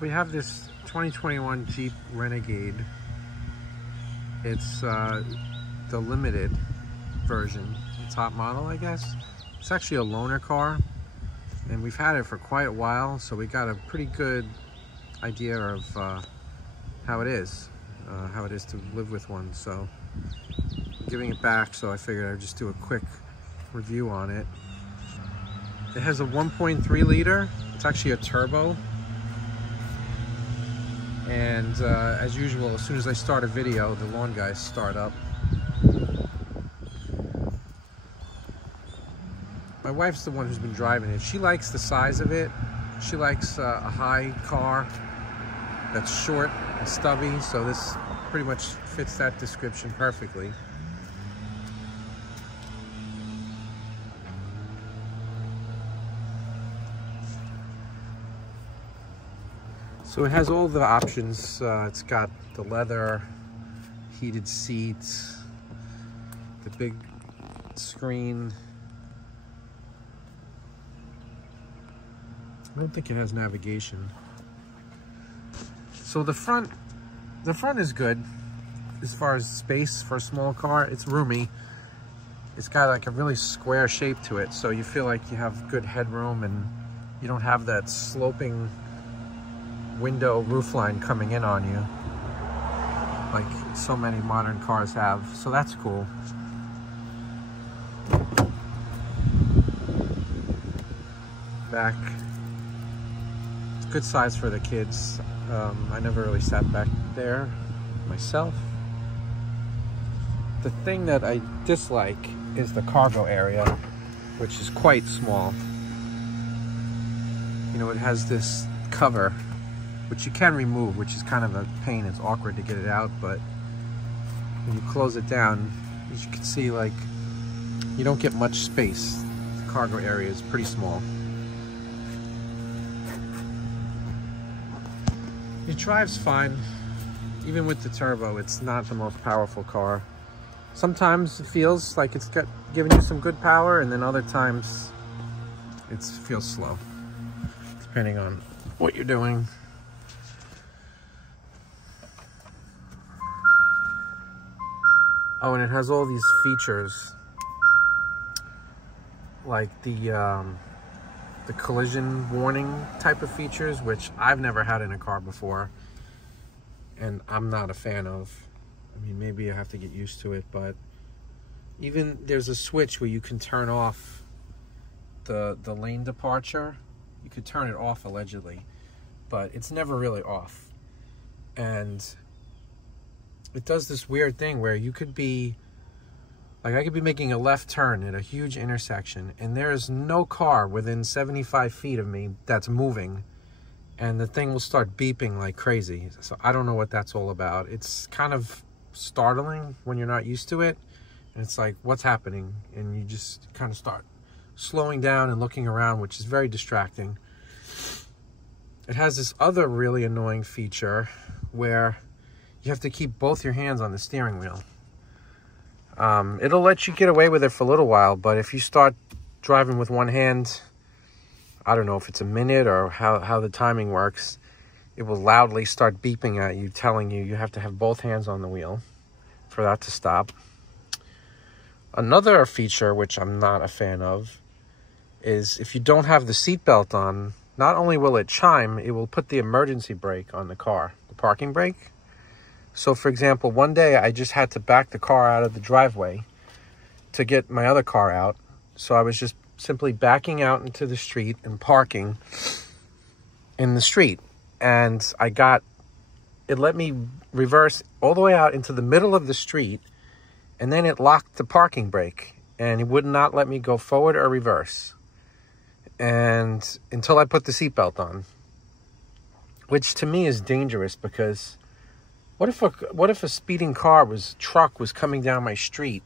We have this 2021 Jeep Renegade. It's the limited version, the top model, I guess. It's actually a loaner car, and we've had it for quite a while, so we got a pretty good idea of how it is to live with one. So I'm giving it back, so I figured I'd just do a quick review on it. It has a 1.3 liter. It's actually a turbo. And as usual, as soon as I start a video, the lawn guys start up. My wife's the one who's been driving it. She likes the size of it. She likes a high car that's short and stubby, so this pretty much fits that description perfectly. So it has all the options. It's got the leather, heated seats, the big screen. I don't think it has navigation. So the front is good as far as space for a small car. It's roomy. It's got like a really square shape to it, so you feel like you have good headroom and you don't have that sloping window roofline coming in on you like so many modern cars have. So that's cool. Back, it's good size for the kids. I never really sat back there myself. The thing that I dislike is the cargo area, which is quite small. You know, it has this cover which you can remove, which is kind of a pain. It's awkward to get it out, but when you close it down, as you can see, like, you don't get much space. The cargo area is pretty small. It drives fine. Even with the turbo, it's not the most powerful car. Sometimes it feels like it's giving you some good power, and then other times it feels slow, depending on what you're doing. Oh, and it has all these features, like the collision warning type of features, which I've never had in a car before, and I'm not a fan of. I mean, maybe I have to get used to it, but even there's a switch where you can turn off the lane departure. You could turn it off allegedly, but it's never really off. And it does this weird thing where you could be, like, I could be making a left turn at a huge intersection, and there is no car within 75 feet of me that's moving, and the thing will start beeping like crazy. So I don't know what that's all about. It's kind of startling when you're not used to it, and it's like, what's happening? And you just kind of start slowing down and looking around, which is very distracting. It has this other really annoying feature where you have to keep both your hands on the steering wheel. It'll let you get away with it for a little while, but if you start driving with one hand, I don't know if it's a minute or how the timing works, it will loudly start beeping at you, telling you have to have both hands on the wheel for that to stop. Another feature, which I'm not a fan of, is if you don't have the seatbelt on, not only will it chime, it will put the emergency brake on the car, the parking brake. So, for example, one day I just had to back the car out of the driveway to get my other car out. So I was just simply backing out into the street and parking in the street. And it let me reverse all the way out into the middle of the street, and then it locked the parking brake, and it would not let me go forward or reverse. And until I put the seatbelt on, which to me is dangerous, because what if a speeding truck was coming down my street,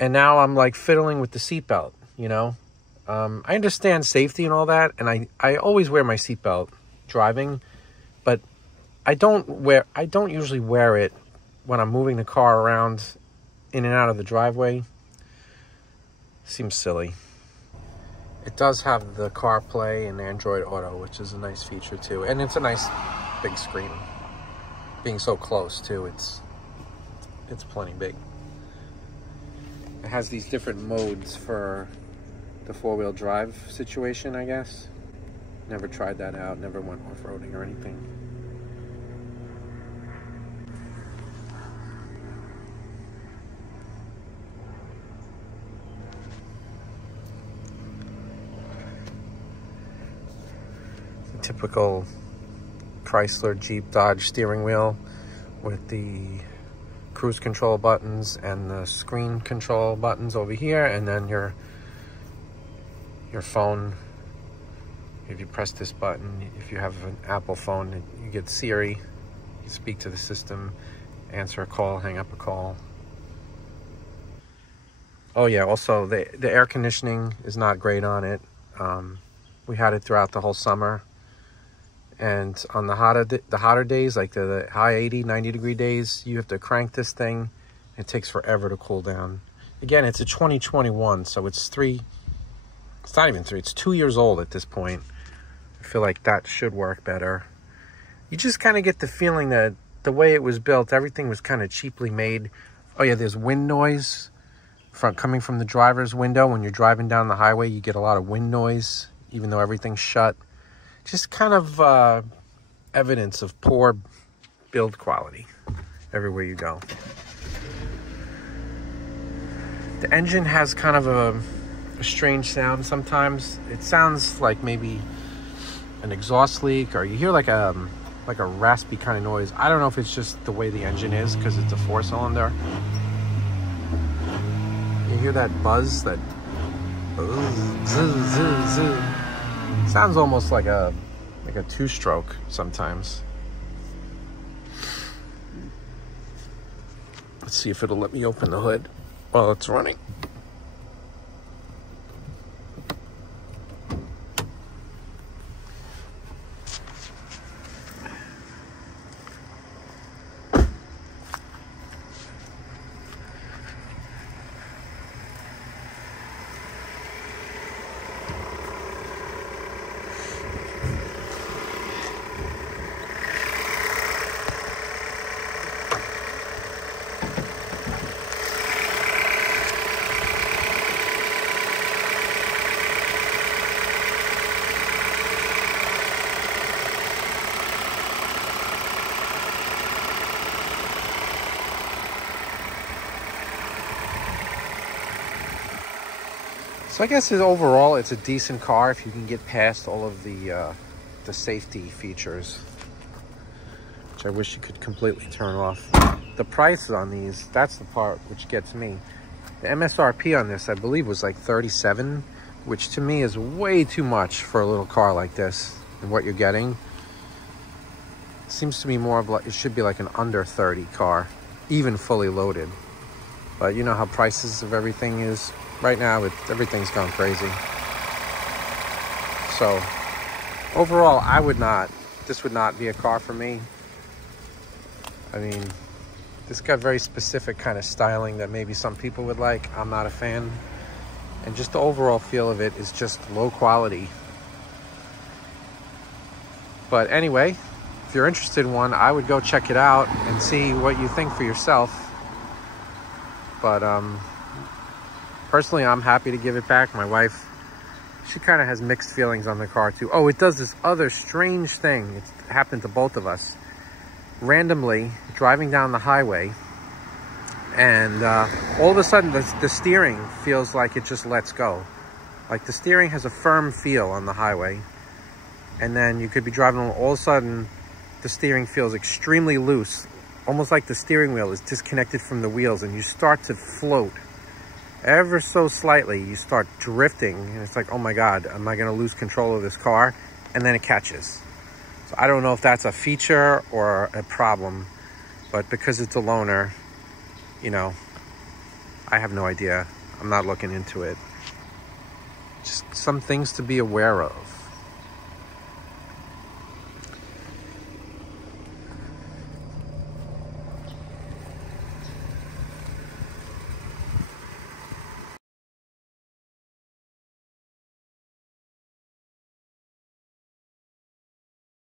and now I'm like fiddling with the seatbelt, you know? I understand safety and all that, and I always wear my seatbelt driving, but I don't usually wear it when I'm moving the car around in and out of the driveway. Seems silly. It does have the CarPlay and Android Auto, which is a nice feature too. And it's a nice big screen. Being so close too, it's plenty big. It has these different modes for the four-wheel drive situation, I guess. Never tried that out, never went off-roading or anything. Typical Chrysler, Jeep, Dodge steering wheel with the cruise control buttons and the screen control buttons over here, and then your phone. If you press this button, if you have an Apple phone, you get Siri. You speak to the system, answer a call, hang up a call. Oh yeah, also the air conditioning is not great on it. We had it throughout the whole summer. And on the hotter days, like the high 80, 90 degree days, you have to crank this thing. It takes forever to cool down. Again, it's a 2021, so it's not even 3, it's 2 years old at this point. I feel like that should work better. You just kind of get the feeling that the way it was built, everything was kind of cheaply made. Oh yeah, there's wind noise coming from the driver's window. When you're driving down the highway, you get a lot of wind noise, even though everything's shut. Just kind of evidence of poor build quality everywhere you go. The engine has kind of a strange sound sometimes. It sounds like maybe an exhaust leak, or you hear like a raspy kind of noise. I don't know if it's just the way the engine is because it's a 4-cylinder. You hear that buzz, that zzz. Sounds almost like a 2-stroke sometimes. Let's see if it'll let me open the hood while it's running. So I guess overall, it's a decent car if you can get past all of the safety features, which I wish you could completely turn off. The price on these, that's the part which gets me. The MSRP on this, I believe, was like $37, which to me is way too much for a little car like this and what you're getting. It seems to me more of like, it should be like an under 30 car, even fully loaded. But you know how prices of everything is right now. Everything's gone crazy. So overall, this would not be a car for me. I mean, this got very specific kind of styling that maybe some people would like. I'm not a fan. And just the overall feel of it is just low quality. But anyway, if you're interested in one, I would go check it out and see what you think for yourself. But personally, I'm happy to give it back. My wife, she kind of has mixed feelings on the car too. Oh, it does this other strange thing. It's happened to both of us. Randomly driving down the highway, and all of a sudden the steering feels like it just lets go. Like the steering has a firm feel on the highway, and then you could be driving, all of a sudden the steering feels extremely loose, almost like the steering wheel is disconnected from the wheels, and you start to float ever so slightly. You start drifting, and it's like, oh my God, am I going to lose control of this car? And then it catches. So I don't know if that's a feature or a problem, but because it's a loaner, you know, I have no idea. I'm not looking into it. Just some things to be aware of.